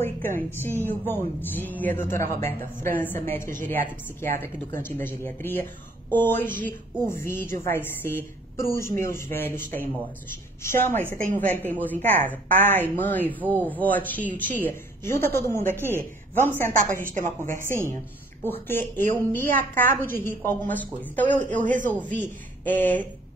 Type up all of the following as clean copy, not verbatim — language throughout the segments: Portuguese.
Oi, Cantinho, bom dia, doutora Roberta França, médica geriatra e psiquiatra aqui do Cantinho da Geriatria. Hoje o vídeo vai ser para os meus velhos teimosos. Chama aí, você tem um velho teimoso em casa? Pai, mãe, vô, vó, tio, tia? Junta todo mundo aqui? Vamos sentar pra gente ter uma conversinha? Porque eu me acabo de rir com algumas coisas. Então eu resolvi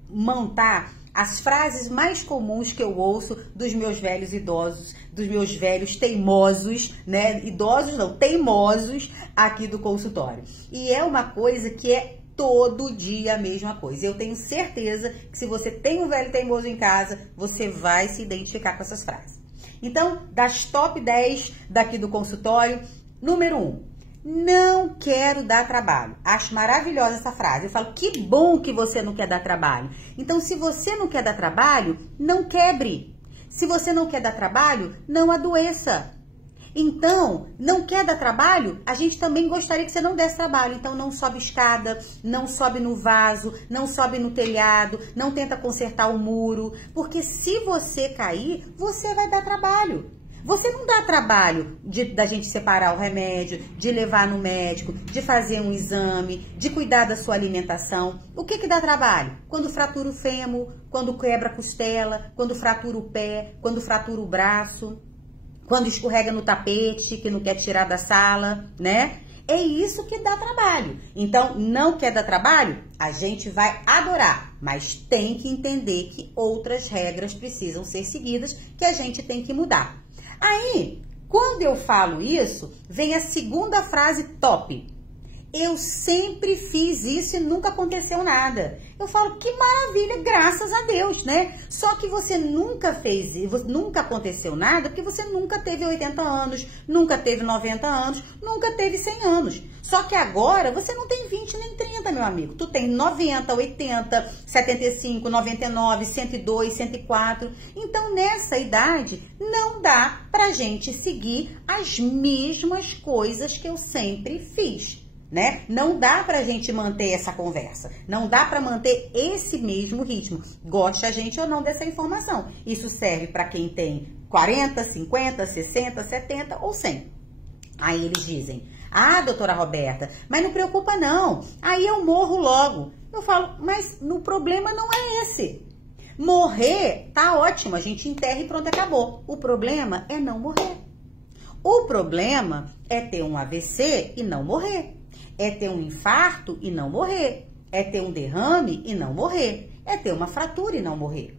montar as frases mais comuns que eu ouço dos meus velhos idosos, dos meus velhos teimosos, né? Idosos não, teimosos aqui do consultório. E é uma coisa que é todo dia a mesma coisa. Eu tenho certeza que se você tem um velho teimoso em casa, você vai se identificar com essas frases. Então, das top 10 daqui do consultório, número 1. Não quero dar trabalho. Acho maravilhosa essa frase. Eu falo, que bom que você não quer dar trabalho. Então, se você não quer dar trabalho, não quebre. Se você não quer dar trabalho, não adoeça. Então, não quer dar trabalho? A gente também gostaria que você não desse trabalho. Então, não sobe escada, não sobe no vaso, não sobe no telhado, não tenta consertar o muro. Porque se você cair, você vai dar trabalho. Você não dá trabalho da gente separar o remédio, de levar no médico, de fazer um exame, de cuidar da sua alimentação. O que dá trabalho? Quando fratura o fêmur, quando quebra a costela, quando fratura o pé, quando fratura o braço, quando escorrega no tapete, que não quer tirar da sala, né? É isso que dá trabalho. Então, não quer dar trabalho? A gente vai adorar, mas tem que entender que outras regras precisam ser seguidas, que a gente tem que mudar. Aí, quando eu falo isso, vem a segunda frase top. Eu sempre fiz isso e nunca aconteceu nada. Eu falo, que maravilha, graças a Deus, né? Só que você nunca fez isso, nunca aconteceu nada, porque você nunca teve 80 anos, nunca teve 90 anos, nunca teve 100 anos. Só que agora você não tem 20 nem 30, meu amigo. Tu tem 90, 80, 75, 99, 102, 104. Então, nessa idade, não dá pra gente seguir as mesmas coisas que eu sempre fiz. Né? Não dá pra gente manter essa conversa, não dá pra manter esse mesmo ritmo, goste a gente ou não dessa informação. Isso serve pra quem tem 40, 50, 60, 70 ou 100. Aí eles dizem, ah, doutora Roberta, mas não preocupa não, aí eu morro logo. Eu falo, mas o problema não é esse. Morrer tá ótimo, a gente enterra e pronto, acabou. O problema é não morrer. O problema é ter um AVC e não morrer. É ter um infarto e não morrer. É ter um derrame e não morrer. É ter uma fratura e não morrer.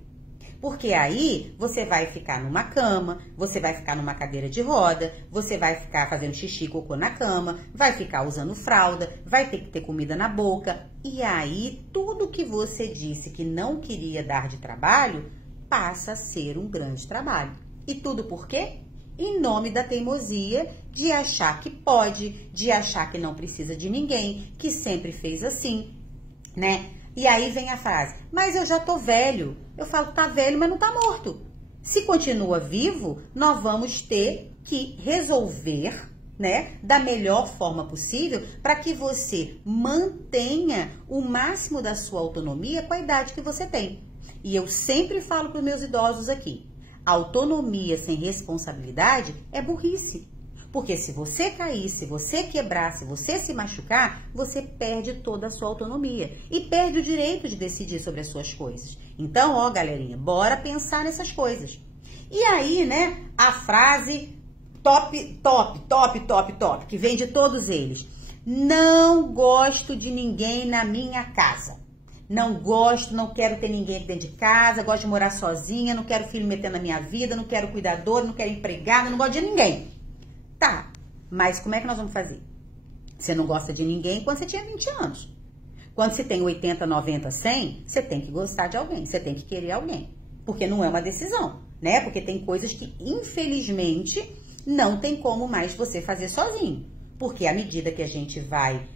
Porque aí você vai ficar numa cama, você vai ficar numa cadeira de roda, você vai ficar fazendo xixi e cocô na cama, vai ficar usando fralda, vai ter que ter comida na boca. E aí tudo que você disse que não queria dar de trabalho passa a ser um grande trabalho. E tudo por quê? Em nome da teimosia de achar que pode, de achar que não precisa de ninguém, que sempre fez assim, né? E aí vem a frase, mas eu já tô velho. Eu falo, tá velho, mas não tá morto. Se continua vivo, nós vamos ter que resolver, né, da melhor forma possível para que você mantenha o máximo da sua autonomia com a idade que você tem. E eu sempre falo para os meus idosos aqui, autonomia sem responsabilidade é burrice. Porque se você cair, se você quebrar, se você se machucar, você perde toda a sua autonomia. E perde o direito de decidir sobre as suas coisas. Então, ó, galerinha, bora pensar nessas coisas. E aí, né, a frase top, que vem de todos eles. Não gosto de ninguém na minha casa. Não gosto, não quero ter ninguém aqui dentro de casa, gosto de morar sozinha, não quero filho metendo na minha vida, não quero cuidador, não quero empregada, não gosto de ninguém. Tá, mas como é que nós vamos fazer? Você não gosta de ninguém quando você tinha 20 anos. Quando você tem 80, 90, 100, você tem que gostar de alguém, você tem que querer alguém. Porque não é uma decisão, né? Porque tem coisas que, infelizmente, não tem como mais você fazer sozinho. Porque à medida que a gente vai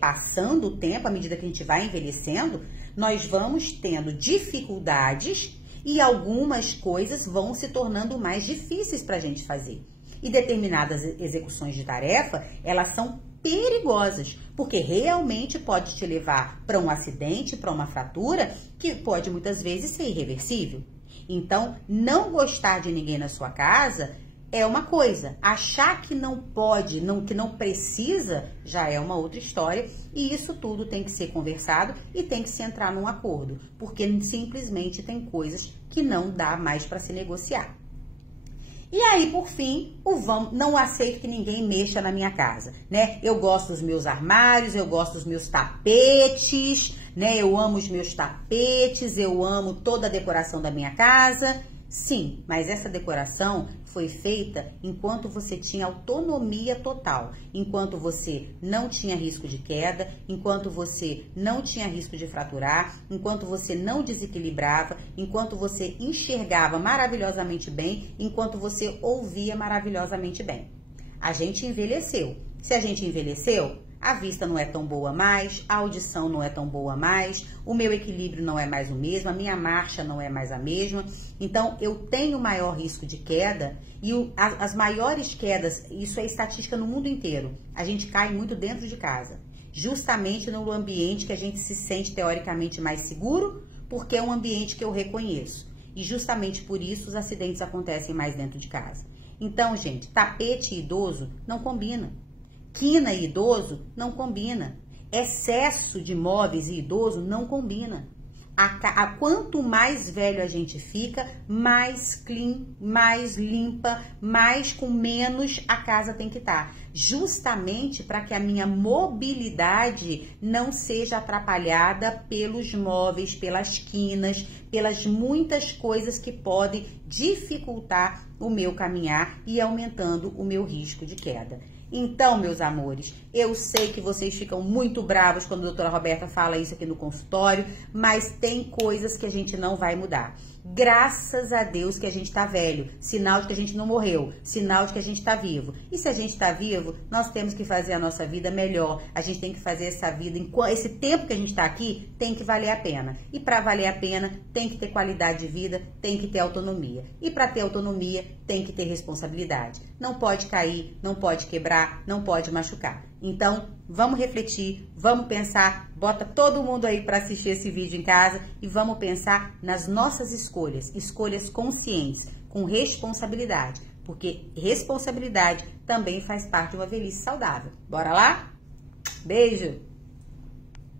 passando o tempo, à medida que a gente vai envelhecendo, nós vamos tendo dificuldades e algumas coisas vão se tornando mais difíceis para a gente fazer. E determinadas execuções de tarefa, elas são perigosas, porque realmente pode te levar para um acidente, para uma fratura, que pode muitas vezes ser irreversível. Então, não gostar de ninguém na sua casa é uma coisa, achar que não pode, que não precisa, já é uma outra história, e isso tudo tem que ser conversado e tem que se entrar num acordo, porque simplesmente tem coisas que não dá mais para se negociar. E aí, por fim, não aceito que ninguém mexa na minha casa, né? Eu gosto dos meus armários, eu gosto dos meus tapetes, né? Eu amo os meus tapetes, eu amo toda a decoração da minha casa. Sim, mas essa decoração foi feita enquanto você tinha autonomia total, enquanto você não tinha risco de queda, enquanto você não tinha risco de fraturar, enquanto você não desequilibrava, enquanto você enxergava maravilhosamente bem, enquanto você ouvia maravilhosamente bem. A gente envelheceu. Se a gente envelheceu, a vista não é tão boa mais, a audição não é tão boa mais, o meu equilíbrio não é mais o mesmo, a minha marcha não é mais a mesma. Então, eu tenho maior risco de queda e as maiores quedas, isso é estatística no mundo inteiro, a gente cai muito dentro de casa, justamente no ambiente que a gente se sente teoricamente mais seguro, porque é um ambiente que eu reconheço. E justamente por isso os acidentes acontecem mais dentro de casa. Então, gente, tapete e idoso não combina. Quina e idoso não combina. Excesso de móveis e idoso não combina. Quanto mais velho a gente fica, mais clean, mais limpa, mais com menos a casa tem que estar. Justamente para que a minha mobilidade não seja atrapalhada pelos móveis, pelas quinas, pelas muitas coisas que podem dificultar o meu caminhar e aumentando o meu risco de queda. Então, meus amores, eu sei que vocês ficam muito bravos quando a doutora Roberta fala isso aqui no consultório, mas tem coisas que a gente não vai mudar. Graças a Deus que a gente tá velho, sinal de que a gente não morreu, sinal de que a gente tá vivo. E se a gente tá vivo, nós temos que fazer a nossa vida melhor. A gente tem que fazer essa vida, esse tempo que a gente tá aqui, tem que valer a pena. E para valer a pena, tem que ter qualidade de vida, tem que ter autonomia. E para ter autonomia, tem que ter responsabilidade. Não pode cair, não pode quebrar, não pode machucar. Então, vamos refletir, vamos pensar, bota todo mundo aí para assistir esse vídeo em casa e vamos pensar nas nossas escolhas, escolhas conscientes, com responsabilidade, porque responsabilidade também faz parte de uma velhice saudável. Bora lá? Beijo!